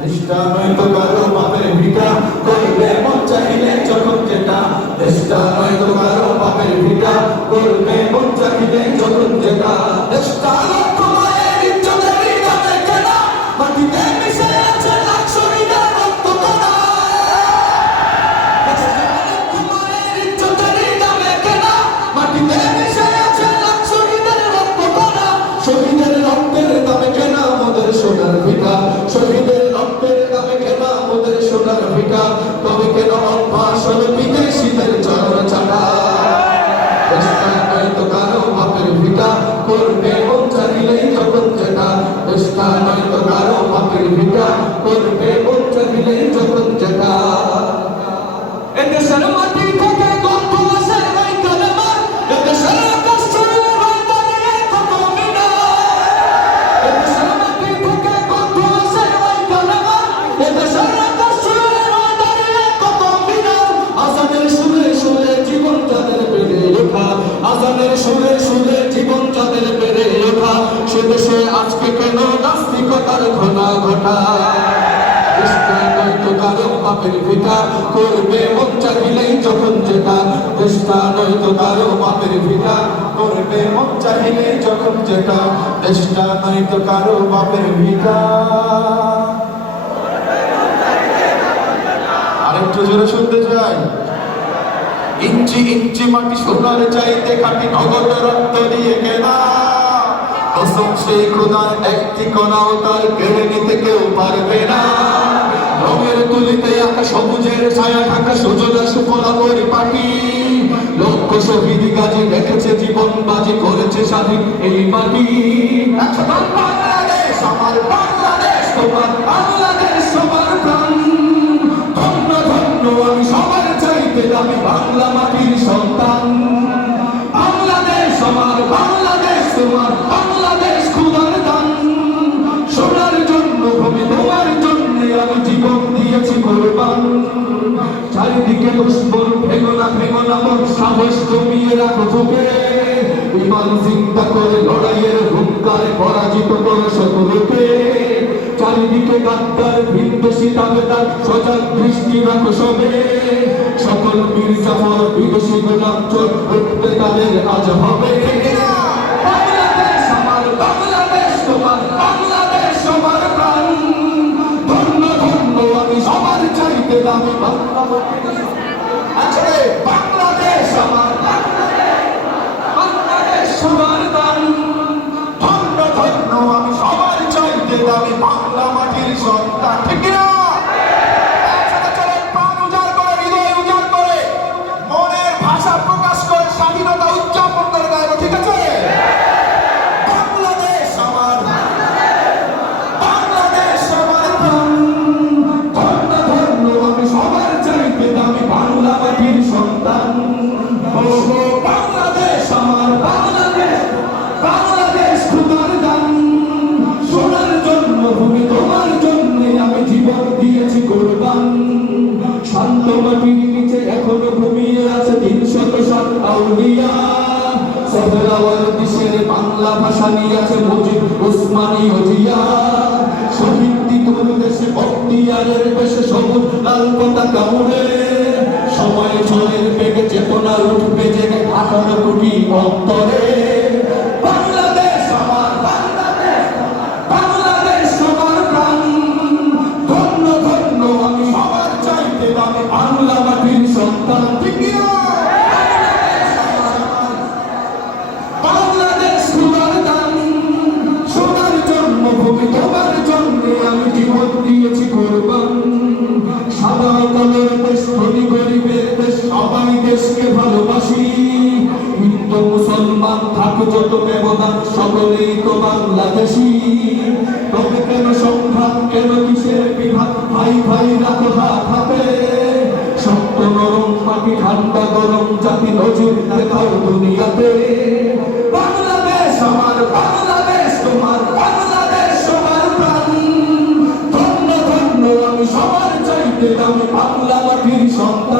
দেশটা নয়তো কারো বাপের ভিটা, করবে মন চাইলে যখন যেটা। দেশটা নয়তো কারো বাপের ভিটা, করবে মন চাইলে যখন যেটা। দেশটা লক্ষ মায়ের ইজ্জতেরই দামে কেনা, মাটিতে মিশে আছে লাখ শহীদের রক্ত কণা। দেশটা লক্ষ মায়ের ইজ্জতেরই দামে কেনা, মাটিতে মিশে আছে লাখ শহীদের রক্ত কণা। শহীদের রক্তের দামে কেনা আমাদের সোনার ভিটা, শহীদের রক্তের দামে কেনা আমাদের সোনার ভিটা। তবে কেন অভ্যাস হলো বিদেশিদের চরণ চাকা। দেশটা নয়তো কারো বাপের ভিটা, করবে মন চাইলেই যখন যেটা। দেশটা নয়তো কারো বাপের ভিটা, করবে মন চাইলেই যখন যেটা। এদেশের মাটি থেকে গন্ধ আসে ওই কালেমার, এদেশের আকাশ ছুঁয়ে রয় দাঁড়িয়ে কত মিনার। এদেশের মাটি থেকে গন্ধ আসে ওই কালেমার, এদেশের আকাশ ছুঁয়ে রয় দাঁড়িয়ে কত মিনার। আজানের সুরে সুরে জীবন যাদের বেড়ে ওঠা, আজানের সুরে সুরে জীবন যাদের বেড়ে ওঠা। সে দেশে আজকে কেন নাস্তিকতার ঘনা ঘটা। দেশটা নয়তো কারো বাপের ভিটা, করবে মন চাইলেই যখন যেটা। দেশটা নয়তো কারো বাপের ভিটা, করবে মন চাইলেই যখন যেটা। দেশটা নয়তো কারো বাপের ভিটা। আরেকটু জোরে শুনতে চাই। ইঞ্চি ইঞ্চি মাটি সোনার চাইতে খাঁটি, নগদ রক্ত দিয়ে কেনা। কসম সেই খোদার একটি কণাও তার কেড়ে নিতে কেউ পারবে না। রঙের তুলিতে আঁকা সবুজের ছায়া ঢাকা সুজলা সুফলা পরিপাটি। লক্ষ শহীদ গাজী রেখেছে জীবন বাজি, করেছে স্বাধীন এই মাটি। বাংলাদেশ আমার বাংলাদেশ, তোমার বাংলাদেশ সবার প্রাণ। ধন্য ধন্য আমি সবার চাইতে দামি বাংলা মাটির সন্তান। বাংলাদেশ আমার বাংলাদেশ, তোমার বাংলাদেশ খোদার দান। সোনার জন্য ভূমি তোমার জন্য আমি জীবন দিয়েছি কোরবান। চারিদিকে দুশ্মন ভেঙো না মন, সাহস জমিয়ে রাখো বুকে। ইমান জিন্দা করে লড়াইয়ের হুঙ্কারে পরাজিত করো শত্রুকে। চারিদিকে গাদ্দার ভিনদেশী দাবেদার, সজাগ দৃষ্টি রাখো সবে। সকল বীর জাফর বিদেশি গোলাম চোর, উঠবে তাদের আজ হবে। বাংলাদেশ আমার বাংলাদেশ, তোমার বাংলাদেশ সবার প্রাণ। ধন্য ধন্য আমি সবার চাইতে দামি বাংলা মাটির। আসলে বাংলাদেশ আমার বাংলাদেশ সবার দান। ধন্য ধন্য আমি সবার চাইতে দামি বাংলা মাটির সন্তান। ঠিক না? একসাথে চলেন, প্রাণ উজাড় করে, হৃদয় উজাড় করে, মনের ভাষা প্রকাশ করে স্বাধীনতা উদযাপন করে গাইব। ঠিক আছে? বাংলাদেশ আমার বাংলাদেশ সবার প্রাণ। ধন্য ধন্য আমি সবার চাইতে দামি বাংলা মাটির সন্তান। ওহো বাংলাদেশ আমার বাংলাদেশ, বাংলাদেশ খোদার দান। সোনার জন্য ভূমি তোমার জন্য আমি জীবন দিয়েছি কোরবান। শান্ত মাটির নিচে এখনো ঘুমিয়ে আছে ৩০০ আউলিয়া। সহরাওয়ার দেশের বাংলা ভাষা নিয়ে আছে মুজিব, ওসমানী ও জিয়া। শহীদ তিতুর দেশে বখতিয়ারের দেশে সবুজ লাল পতাকা উড়ে। সময় ঝড়ের বেগে চেতনা উঠবে জেগে ১৮ কোটি অন্তরে। বাংলাদেশ আমার বাংলাদেশ, বাংলাদেশ সবার প্রাণ। ধন্য ধন্য আমি সবার চাইতে দামি বাংলা মাটির সন্তান। ঠিক না? বাংলাদেশ খোদার দান। সোনার জন্মভূমি তোমার জন্য আমি জীবন দিয়েছি কোরবান। সাদা কালোর দেশ, ধনী গরিবের দেশ, সবাই দেশকে ভালোবাসি। হিন্দু মুসলমান থাক যত ব্যবধান, সকলেই তো বাংলাদেশি। তবে কেন সংঘাত, কেন কিসের বিভাগ, ভাই ভাই রাখো হাত হাতে। শক্ত নরম মাটি, ঠান্ডা গরম জাতি, নজির দেখাও দুনিয়াতে। বাংলাদেশ আমার বাংলাদেশ, তোমার বাংলাদেশ সবার প্রাণ। ধন্য ধন্য আমি সবার চাইতে দামি বাংলা মাটির সন্তান।